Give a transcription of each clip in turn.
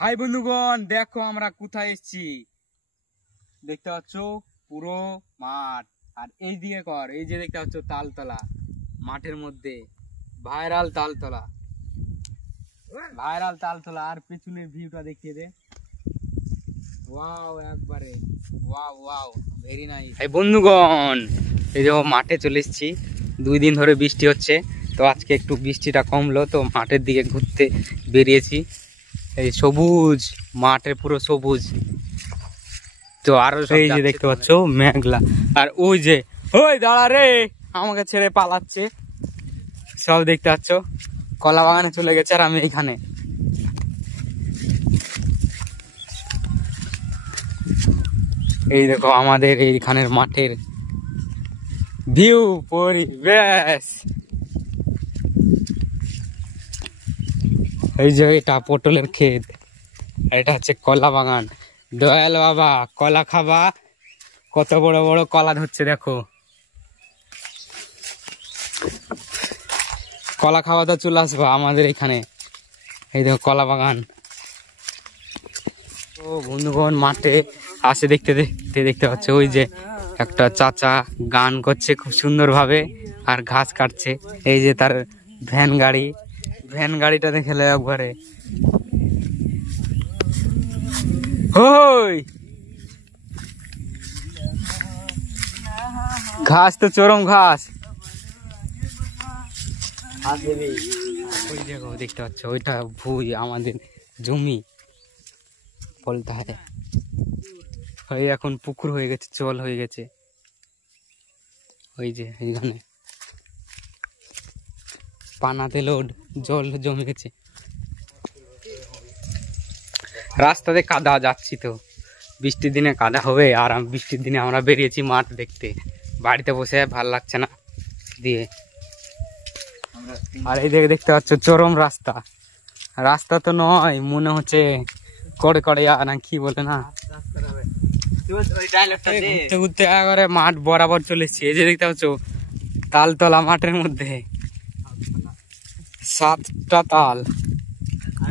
হাই বন্ধুগণ, দেখো আমরা কোথায় এসেছি। দেখতে পাচ্ছ পুরো মাঠ, আর এই দিকে কর, এই যে দেখতে পাচ্ছ তালতলা, মাঠের মধ্যে ভাইরাল তালতলা, ভাইরাল তালতলা। আর পেছনের ভিউটা দেখিয়ে দে। ওয়াও, একবারে ওয়াও ওয়াও, ভেরি নাইস। এই বন্ধুগণ, এই যে মাঠে চলে এসেছি। 2 দিন ধরে বৃষ্টি হচ্ছে, তো আজকে একটু বৃষ্টিটা কমলো, তো মাঠের দিকে ঘুরতে বেরিয়েছি। এই সবুজ মাঠে, পুরো সবুজ। তো আরো এই যে দেখতে পাচ্ছ মেঘলা, আর ওই যে ওই দাঁড়া রে, আমাকে ছেড়ে পালাচ্ছে সব। দেখতে পাচ্ছ কলা বাগানে চলে গেছে, আর আমি এইখানে। এই দেখো আমাদের এইখানের মাঠের ভিউ, পরিবেশ। এই যে এটা পটলের ক্ষেত, এটা হচ্ছে কলা বাগান। দয়াল বাবা কলা খাবা, কত বড় বড় কলা ধরছে দেখো। কলা খাওয়া তো চলে আসবা আমাদের এখানে। এই দেখো কলা বাগান। ও বন্ধুগণ, মাঠে আসে দেখতে দেখতে দেখতে পাচ্ছে ওই যে একটা চাচা গান করছে খুব সুন্দর ভাবে, আর ঘাস কাটছে। এই যে তার ভ্যান গাড়ি, ভ্যান গাড়িটা দেখে একবারে ওই ঘাস তো চরম ঘাস। ওই দেখো দেখতে পাচ্ছ, ওইটা ভুই আমাদের জমি বলতে হয়। ওই এখন পুকুর হয়ে গেছে, জল হয়ে গেছে। ওই যে এইখানে পানাতে লোড জল জমে গেছে। রাস্তাতে কাদা, যাচ্ছি তো বৃষ্টির দিনে কাদা হবে। আর বৃষ্টির দিনে আমরা বেরিয়েছি মাঠ দেখতে, বাড়িতে বসে ভাল লাগছে না দিয়ে। আর এই দিকে দেখতে পাচ্ছ চরম রাস্তা, রাস্তা তো নয়, মনে হচ্ছে করে করে না কি বলে না। ঘুরতে ঘুরতে একবারে মাঠ বরাবর চলে এসেছি। এই যে দেখতে পাচ্ছ তালতলা, মাঠের মধ্যে 7টা তাল,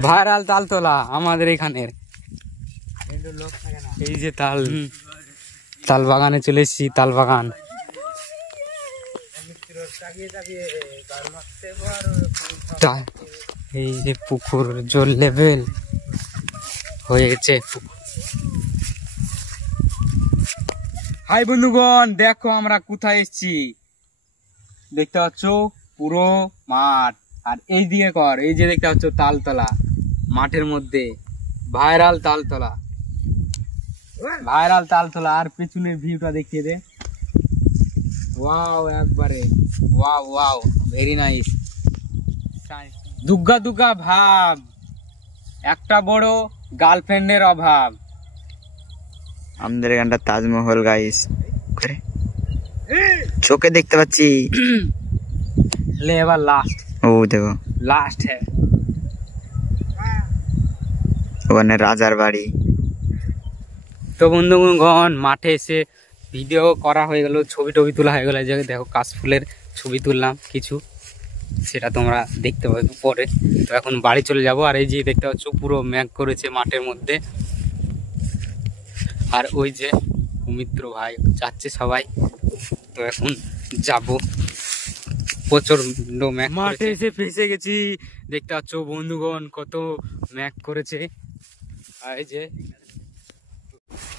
ভাইরাল তালতলা আমাদের এখানের। এই যে তাল বাগানে চলে এসেছি, তাল বাগান। এই যে পুকুর, জল লেভেল হয়ে গেছে। হাই বন্ধুগণ, দেখো আমরা কোথায় এসেছি। দেখতে পাচ্ছ পুরো মাঠ, আর এই দিকে কর, এই যে দেখতে পাচ্ছ তালতলা, মাঠের মধ্যে ভাইরাল তালতলা, ভাইরাল তালতলা। আর পেছনের ভিউটা দেখিয়ে দে। ওয়াও, একবারে ওয়াও ওয়াও, ভেরি নাইস। দুগ্গা দুগ্গা ভাব, একটা বড় গার্লফ্রেন্ডের অভাব। আমাদের এখানটা তাজমহল গাইস, চোখে দেখতে পাচ্ছি। লে এবার লাস্ট, ও দেখো লাস্ট হ্যাঁ, ওখানে রাজার বাড়ি। তো বন্ধুগণ, মাঠে এসে ভিডিও করা হয়ে গেল, ছবি টবি তোলা হয়ে গেল। যে দেখো কাশফুলের ছবি তুললাম কিছু, সেটা তোমরা দেখতে পাবে পরে। তো এখন বাড়ি চলে যাব। আর এই যে দেখতে পাচ্ছ পুরো মেঘ করেছে মাঠের মধ্যে, আর ওই যে মিত্র ভাই যাচ্ছে সবাই। তো এখন যাব, প্রচন্ড মেঘ। মাঠে এসে ফেসে গেছি, দেখতে পাচ্ছ বন্ধুগণ কত মেঘ করেছে। আর এই যে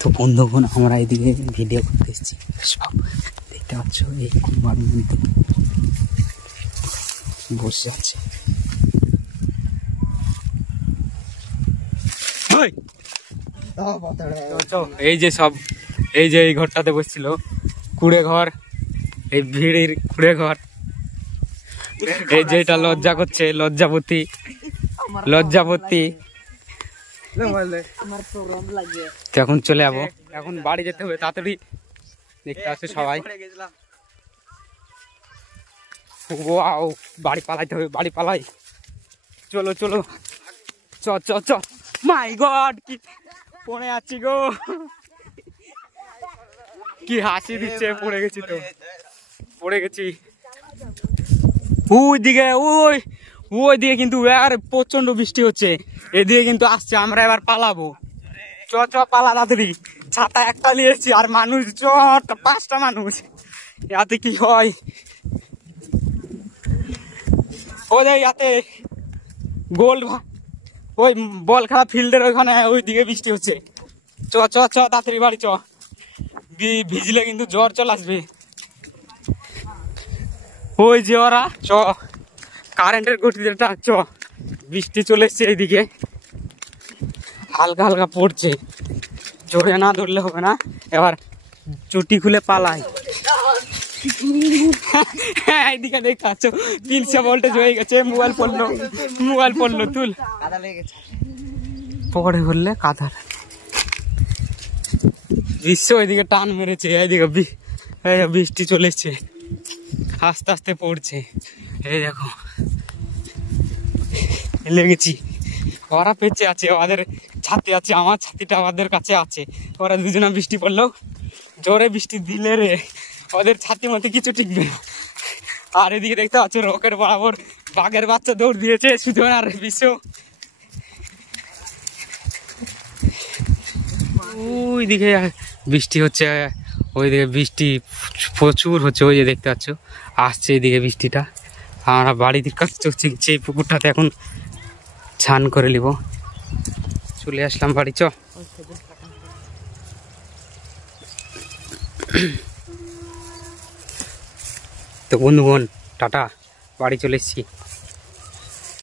তো বন্ধুগণ, আমরা এইদিকে ভিডিও করতে এসেছি, সব দেখতে পাচ্ছ এই কুমার মধ্যে বসে আছে। এই যে সব, এই যে এই ঘরটাতে বসছিল, কুড়ে ঘর, এই ভিড়ের কুড়ে ঘর। এই যে এটা লজ্জা করছে, লজ্জাপতি, লজ্জাপতি। এখন চলে যাবো, এখন বাড়ি যেতে হবে তাড়াতাড়ি। দেখতে আসছে সবাই, বাড়ি পালাইতে হবে, বাড়ি পালাই। চলো চলো, চ চ চ। মাই গড, কি পড়ে যাচ্ছি গো, কি হাসি দিচ্ছে। পড়ে গেছি তো, পড়ে গেছি। ওই দিকে, ওই ওইদিকে কিন্তু আর প্রচন্ড বৃষ্টি হচ্ছে, এদিকে কিন্তু আসছে, আমরা এবার পালাবো। চ চ পালা তাড়াতাড়ি, ছাতা একটা নিয়েছি আর মানুষ চ 5টা মানুষ, ইয়াতে কি হয়। ওদের ইয়াতে গোল ওই বল খেলা ফিল্ডের ওইখানে ওইদিকে বৃষ্টি হচ্ছে। চ চ চ তাড়াতাড়ি বাড়ি চ, ভিজলে কিন্তু জ্বর চলে আসবে। ওই যে ওরা, চ কারেন্টের গতিটা, চ বৃষ্টি চলে এসছে এইদিকে, হালকা হালকা পড়ছে, জোরে না ধরলে হবে না। এবার চটি খুলে পালাই। হ্যাঁ এইদিকে দেখতে পাচ্ছ 300 ভোল্টেজ হয়ে গেছে, মোবাইল পড়লো তুল, পরে বললে কাদার বিশ্ব ওইদিকে টান মেরেছে, এইদিকে বৃষ্টি চলে এসছে, আস্তে আস্তে পড়ছে। এই দেখো লেগেছি, ওরা পেঁচে আছে, ওদের ছাতি আছে, আমার ছাতিটা ওদের কাছে আছে। ওরা দুজনে বৃষ্টি পড়লো, জোরে বৃষ্টি দিলে রে ওদের ছাতি মতো কিছু টিকবে না। আর এদিকে দেখতে পাচ্ছ রকেট বরাবর বাঘের বাচ্চা দৌড় দিয়েছে সুজন আর বিশ্ব। ওইদিকে বৃষ্টি হচ্ছে, ওইদিকে বৃষ্টি প্রচুর হচ্ছে, ওই যে দেখতে পাচ্ছ আসছে এইদিকে বৃষ্টিটা। আমরা বাড়ির কাছে চলছি, সেই পুকুরটাতে এখন স্নান করে নিব। চলে আসলাম বাড়ি, চ। তো বন্ধুগণ টাটা, বাড়ি চলে এসছি।